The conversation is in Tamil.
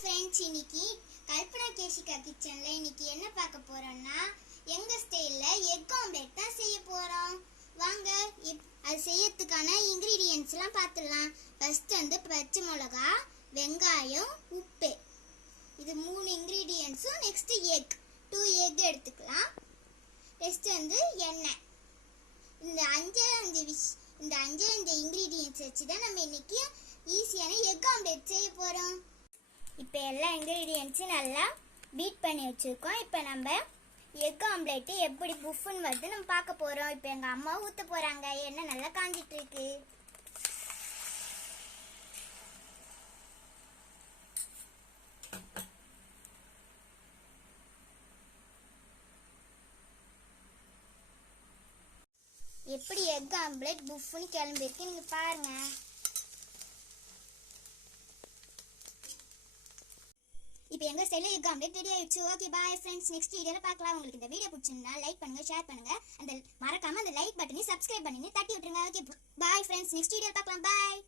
ஃப்ரெண்ட்ஸ், இன்னைக்கு கல்பனா கேஷிகா கிச்சன்ல இன்னைக்கு என்ன பார்க்க போறோம்னா எங்க ஸ்டைல்ல எக் ஆம்லெட் தான் செய்ய போறோம். வாங்க அது செய்யறதுக்கான இன்கிரிடியன்ட்ஸ் எல்லாம் பார்த்துடலாம். ஃபர்ஸ்ட் பச்சை மிளகா, வெங்காயம், உப்பு, இது 3 இன்கிரிடியன்ட்ஸும். நெக்ஸ்ட் எக் 2 எக் எடுத்துக்கலாம். நெக்ஸ்ட் எண்ணெய். இந்த அஞ்சு இன்கிரிடியன்ட்ஸ் வச்சு தான் நம்ம இன்னைக்கு ஈஸியான எக் ஆம்லெட் செய்ய போறோம். இப்போ எல்லா இன்கிரிடியன்ட்ஸும் நல்லா பீட் பண்ணி வச்சுருக்கோம். இப்போ நம்ம எக் ஆம்லேட்டு எப்படி புஃப்னு வருது நம்ம பார்க்க போகிறோம். இப்போ எங்கள் அம்மா ஊற்ற போகிறாங்க. எண்ணெய் நல்லா காஞ்சிட்டு இருக்கு. எப்படி எக் ஆம்லேட் புஃப்னு கிளம்பிருக்கு நீங்கள் பாருங்கள். இப்போ எங்க ஸ்டைல்ல எக் ஆம்லெட் ரெடி ஆயிடுச்சு. ஓகே பாய் ஃப்ரெண்ட்ஸ், நெக்ஸ்ட் வீடியோல பார்க்கலாம். உங்களுக்கு இந்த வீடியோ பிடிச்சிருந்தா லைக் பண்ணுங்க, ஷேர் பண்ணுங்க, மறக்காம அந்த லைக் பட்டனை சப்ஸ்கிரைப் பண்ணி தட்டி விட்டுருங்க. ஓகே பாய் ஃப்ரெண்ட்ஸ், நெக்ஸ்ட் வீடியோல பார்க்கலாம். பாய்.